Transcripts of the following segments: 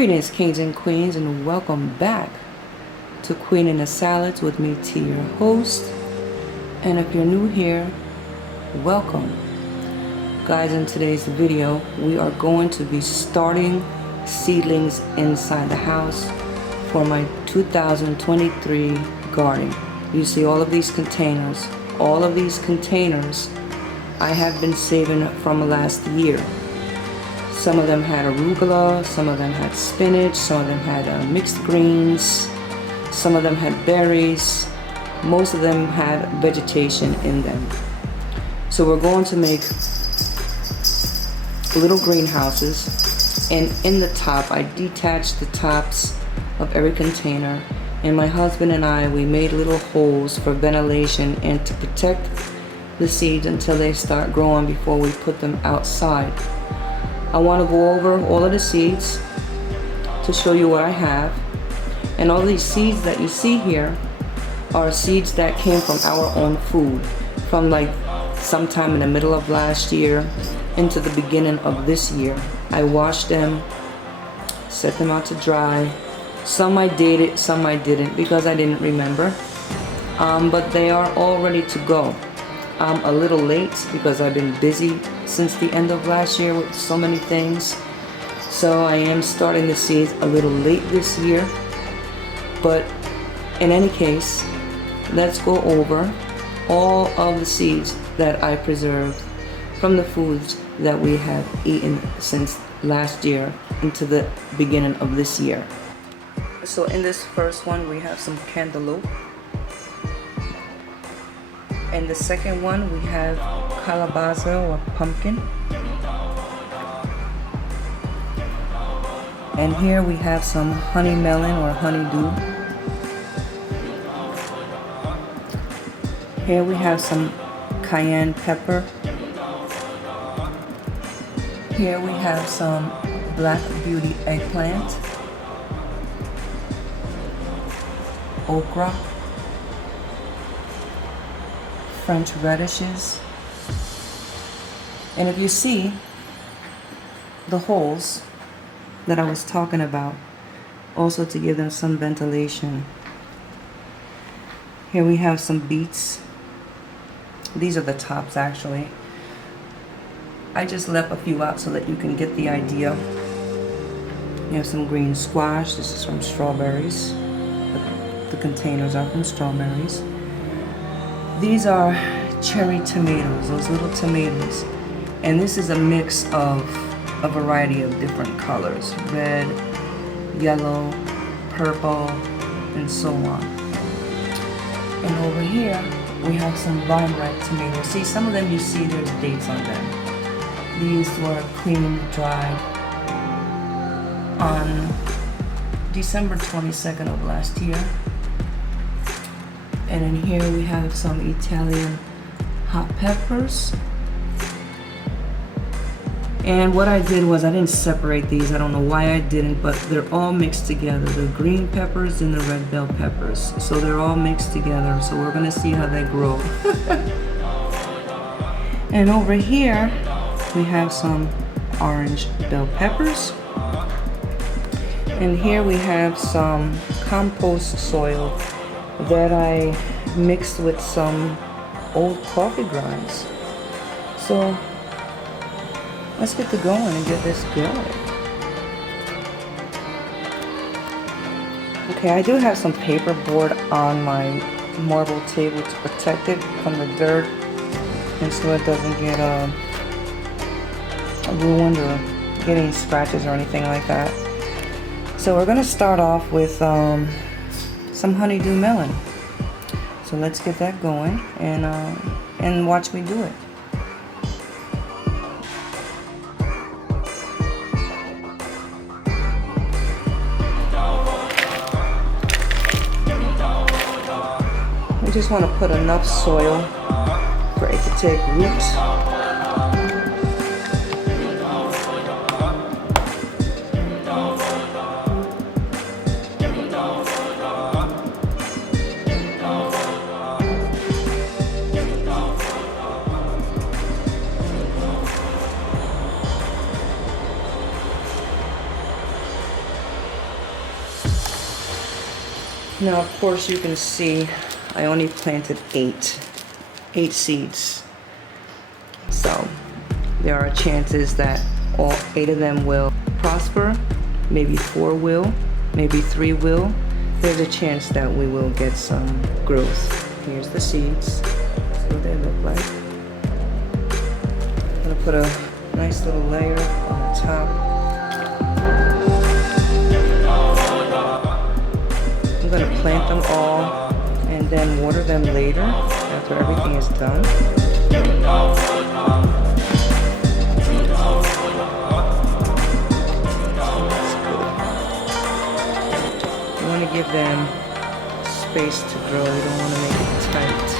Greetings, kings and queens, and welcome back to QueeningDaSalads with me, T, your host. And if you're new here, welcome. Guys, in today's video, we are going to be starting seedlings inside the house for my 2023 garden. You see all of these containers. All of these containers I have been saving from last year. Some of them had arugula, some of them had spinach, some of them had mixed greens, some of them had berries, most of them had vegetation in them. So we're going to make little greenhouses, and in the top I detached the tops of every container, and my husband and I, we made little holes for ventilation and to protect the seeds until they start growing before we put them outside. I want to go over all of the seeds to show you what I have. And all these seeds that you see here are seeds that came from our own food, from like sometime in the middle of last year into the beginning of this year. I washed them, set them out to dry. Some I dated, some I didn't because I didn't remember. But they are all ready to go. I'm a little late because I've been busy since the end of last year with so many things. So I am starting the seeds a little late this year. But in any case, let's go over all of the seeds that I preserved from the foods that we have eaten since last year into the beginning of this year. So in this first one, we have some cantaloupe. In the second one, we have calabaza or pumpkin. And here we have some honey melon or honeydew. Here we have some cayenne pepper. Here we have some black beauty eggplant, okra, French radishes, and if you see the holes that I was talking about, also to give them some ventilation. Here we have some beets. These are the tops actually. I just left a few out so that you can get the idea. You have some green squash. This is from strawberries. The containers are from strawberries. These are cherry tomatoes, those little tomatoes. And this is a mix of a variety of different colors. Red, yellow, purple, and so on. And over here, we have some vine ripe tomatoes. See, some of them you see there's dates on them. These were cleaned, dried on December 22nd of last year. And in here we have some Italian hot peppers. And what I did was I didn't separate these. I don't know why I didn't, but they're all mixed together. The green peppers and the red bell peppers. So they're all mixed together. So we're gonna see how they grow. And over here, we have some orange bell peppers. And here we have some compost soil that I mixed with some old coffee grinds. So let's get to going and get this going. Okay, I do have some paperboard on my marble table to protect it from the dirt and so it doesn't get ruined or get any scratches or anything like that. So we're gonna start off with some honeydew melon. So let's get that going and watch me do it. We just want to put enough soil for it to take root. Now, of course, you can see I only planted eight seeds. So there are chances that all 8 of them will prosper. Maybe 4 will, maybe 3 will. There's a chance that we will get some growth. Here's the seeds. See what they look like. I'm gonna put a nice little layer on the top. I'm gonna plant them all and then water them later after everything is done. You want to give them space to grow. You don't want to make it tight.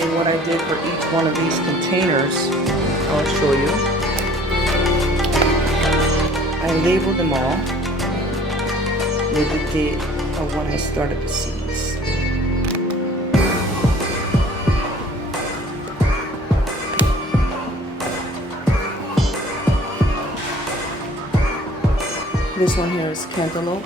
And what I did for each one of these containers, I'll show you. I labeled them all with the date of when I started the seeds. This one here is cantaloupe.